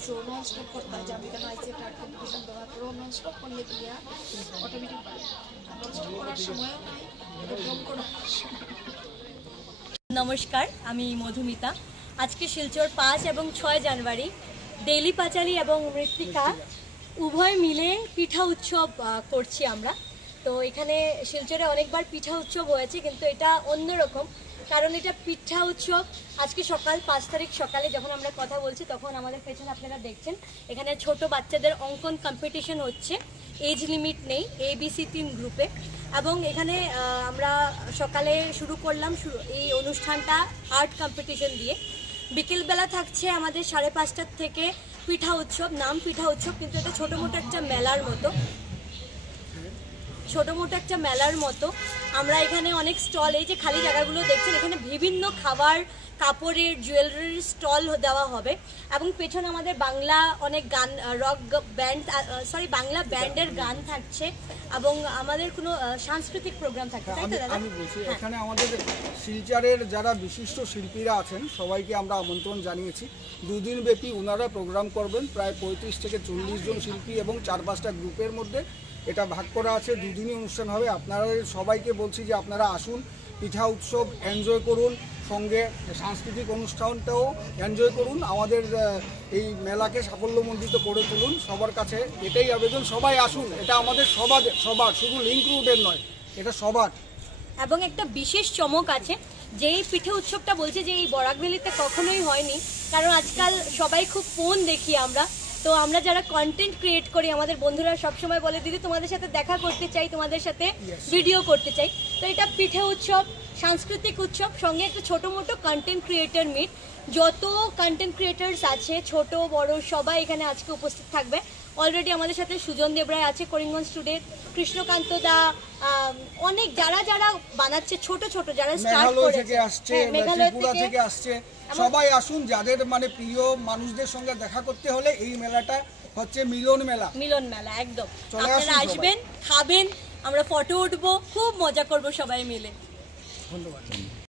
আইসো non stop করতে হয় যে আমি কেন আইসি একটা কম্পিটিশন দেওয়ার পরেও নন স্টপ করলে গিয়া অটোমেটিক পারে নন স্টপ করার সময়ও নাই একদম করার নমস্কার, আমি মধুমিতা। আজকে শিলচর 5 এবং 6 জানুয়ারি ডেইলি পাঁচালী এবং মৃত্তিকা উভয় মিলে পিঠা উৎসব করছি আমরা। তো এখানে শিলচরে অনেকবার পিঠা উৎসব হয়েছে, কিন্তু এটা অন্যরকম, কারণ এটা পিঠা উৎসব। আজকে সকাল 5 তারিখ সকালে যখন আমরা কথা বলছি তখন আমাদের পেছনে আপনারা দেখছেন এখানে ছোট বাচ্চাদের অঙ্কন কম্পিটিশন হচ্ছে। এজ লিমিট নেই, ABC 3 গ্রুপে। এবং এখানে আমরা সকালে শুরু করলাম এই অনুষ্ঠানটা আর্ট কম্পিটিশন দিয়ে। বিকেলবেলা থাকছে আমাদের 5:30 থেকে পিঠা উৎসব, নাম পিঠা উৎসব, কিন্তু এটা ছোটো মোটো একটা মেলার মতো। আমরা এখানে অনেক স্টল, এই যে খালি জায়গাগুলো দেখছেন, এখানে বিভিন্ন খাবার, কাপড়ের, জুয়েলারির স্টল দেওয়া হবে। এবং পেছনে আমাদের বাংলা অনেক গান, বাংলা ব্যান্ডের গান থাকছে এবং আমাদের কোনো সাংস্কৃতিক প্রোগ্রাম থাকছে। আমি বলছি এখানে আমাদের শিলচরের যারা বিশিষ্ট শিল্পীরা আছেন সবাইকে আমরা আমন্ত্রণ জানিয়েছি। 2 দিন ব্যাপী ওনারা প্রোগ্রাম করবেন, প্রায় 35 থেকে 40 জন শিল্পী এবং 4-5টা গ্রুপের মধ্যে এটা ভাগ করা আছে। 2 দিনই অনুষ্ঠান হবে। আপনারা সবাইকে বলছি যে আপনারা আসুন, পিঠা উৎসব এনজয় করুন, সঙ্গে সাংস্কৃতিক অনুষ্ঠানটাও এনজয় করুন, আমাদের এই মেলাকে সাফল্যমণ্ডিত করে তুলুন। সবার কাছে এটাই আবেদন, সবাই আসুন। এটা আমাদের সবার, শুধু লিংক রুটের নয়, এটা সবার। এবং একটা বিশেষ চমক আছে, যেই পিঠে উৎসবটা বলছে যে এই বরাক ভ্যালিতে কখনোই হয়নি, কারণ আজকাল সবাই খুব ফোন দেখি আমরা। তো আমরা যারা কন্টেন্ট ক্রিয়েট করি, আমাদের বন্ধুরা সবসময় বলে দিদি তোমাদের সাথে দেখা করতে চাই, তোমাদের সাথে ভিডিও করতে চাই। তো এটা পিঠে উৎসব, সাংস্কৃতিক উৎসব, সঙ্গে একটা ছোটো মোটো কন্টেন্ট ক্রিয়েটার মিট। যত কন্টেন্ট ক্রিয়েটার্স আছে, ছোট বড় সবাই এখানে আজকে উপস্থিত থাকবে। অলরেডি আমাদের সাথে সুজন দেবরায় আছে, করিমগঞ্জ টুডে, কৃষ্ণকান্ত দা, অনেক যারা বানাচ্ছে ছোট যারা স্টার্ট করেছে, মেঘালয় থেকে আসছে, সবাই আসুন। যাদের মানে প্রিয় মানুষদের সঙ্গে দেখা করতে হলে এই মেলাটা হচ্ছে মিলন মেলা একদম। আপনারা আসবেন, খাবেন, আমরা ফটো উঠবো, খুব মজা করবো সবাই মিলে। ধন্যবাদ।